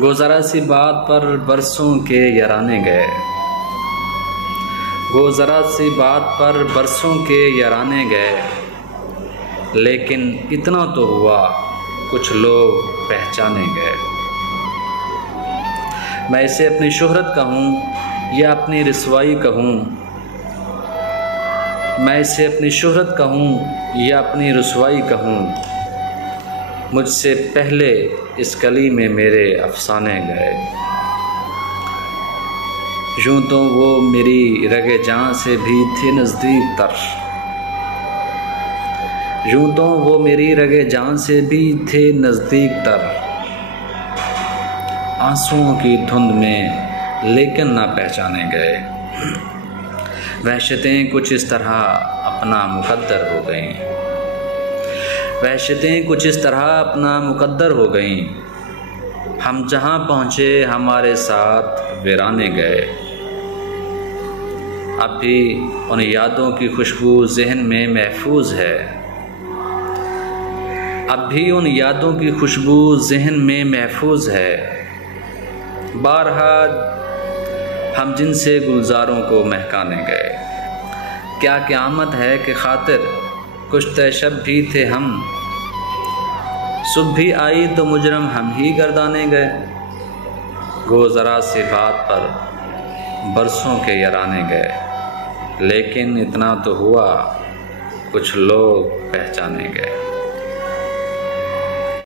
गुज़रा सी बात पर बरसों के याराने गए, गुज़रा सी बात पर बरसों के याराने गए, लेकिन इतना तो हुआ कुछ लोग पहचाने गए। मैं इसे अपनी शोहरत कहूँ या अपनी रिसवाई कहूँ, मैं इसे अपनी शोहरत कहूँ या अपनी रुसवाई कहूँ, मुझसे पहले इस गली में मेरे अफसाने गए। यूँ तो वो मेरी रगे जान से भी थे नज़दीक तर, यूँ तो वो मेरी रगे जान से भी थे नज़दीक तर, आंसुओं की धुंध में लेकिन ना पहचाने गए। वहशतें कुछ इस तरह अपना मुकद्दर हो गईं, वहशतें कुछ इस तरह अपना मुकद्दर हो गईं। हम जहाँ पहुँचे हमारे साथ वीराने गए। अब भी उन यादों की खुशबू ज़हन में महफूज है, अब भी उन यादों की खुशबू ज़हन में महफूज है। बारहा हम जिनसे गुलजारों को महकाने गए। क्या क़यामत है कि खातिर कुछ तय शब भी थे हम, सुबह भी आई तो मुजरम हम ही गर्दाने गए। गुज़रा सी बात पर बरसों के याराने गए, लेकिन इतना तो हुआ कुछ लोग पहचाने गए।